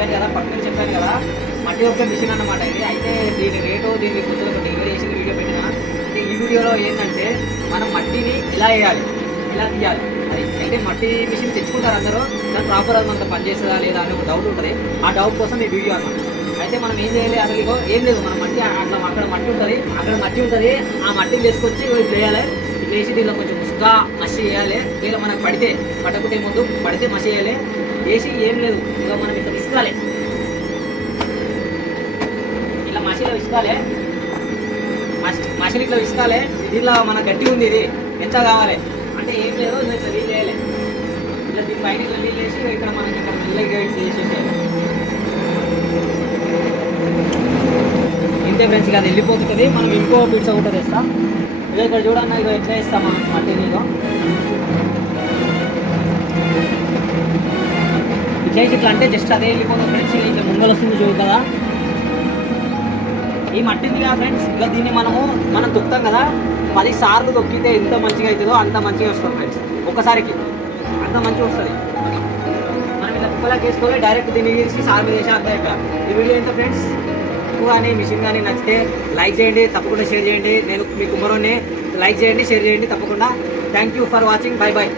చెప్పాను కదా, పక్కన చెప్పాను కదా, మట్టి ఒక్క మిషన్ అన్నమాట ఇది. అయితే దీని రేటు దీన్ని కొత్తగా డెలివరీ చేసిన వీడియో పెట్టిన. అంటే ఈ వీడియోలో ఏంటంటే మనం మట్టిని ఇలా వేయాలి, ఇలా తీయాలి. అది అయితే మట్టి మిషన్ తెచ్చుకుంటారు అందరూ, దాని ప్రాపర్ అది మనకు పనిచేస్తుందా లేదా అని ఒక డౌట్ ఉంటుంది. ఆ డౌట్ కోసం ఈ వీడియో అన్నమాట. అయితే మనం ఏం చేయాలి, అసలు ఇగో ఏం లేదు, మనం మట్టి అట్లా అక్కడ మట్టి ఉంటుంది, ఆ మట్టిని తీసుకొచ్చి ఇట్లా వేయాలి. వేసి దీనిలో కొంచెం ముసుగా మసి వేయాలి. ఇలా మనకు పట్టకుంటే ముందు పడితే మసి వేయాలి. వేసి ఏం లేదు, ఇక మనం ఇట్లా విసుకాలి, ఇలా మసిలో విసుకాలి, మసిని ఇట్లా విసుకాలి. దీనిలో మన గట్టి ఉంది, ఇది ఎంత కావాలి అంటే ఏం లేదు, ఇట్లా నీళ్ళు వేయాలి. ఇలా దీని పైన ఇట్లా నీళ్ళు వేసి ఇక్కడ మనకి ఇక్కడ మెల్లగా వేసేసేయాలి. ఇంతే ఫ్రెండ్స్, ఇక అది వెళ్ళిపోతుంటుంది. మనం ఇంకో పిడ్స కూడా తెస్తాం. ఇక ఇక్కడ చూడన్నా, ఇక ఎట్లా వేస్తాం మనం మట్టిని. ఇక ఇట్లా ఇట్లా అంటే జస్ట్ అదే వెళ్ళిపోతుంది ఫ్రెండ్స్. ఇట్లా ముంగలు వస్తుంది చూడు కదా, ఈ మట్టింది కదా ఫ్రెండ్స్. ఇక దీన్ని మనం తొక్కుతాం కదా, 10 సార్లు తొక్కితే ఎంత మంచిగా అవుతుందో అంత మంచిగా వస్తుంది ఫ్రెండ్స్. ఒక్కసారికి అంత మంచిగా వస్తుంది. మనం ఇలా కుక్కలాగా వేసుకోవాలి, డైరెక్ట్ దీన్ని తీసి సార్ మీద వేసి అంతా అయిపోయాలి. ఈ వీడియో ఎంత ఫ్రెండ్స్ కానీ మిషన్ కానీ నచ్చితే లైక్ చేయండి, తప్పకుండా షేర్ చేయండి. నేను మీ కుమ్మరోని లైక్ చేయండి, షేర్ చేయండి తప్పకుండా. Thank you for watching. Bye bye.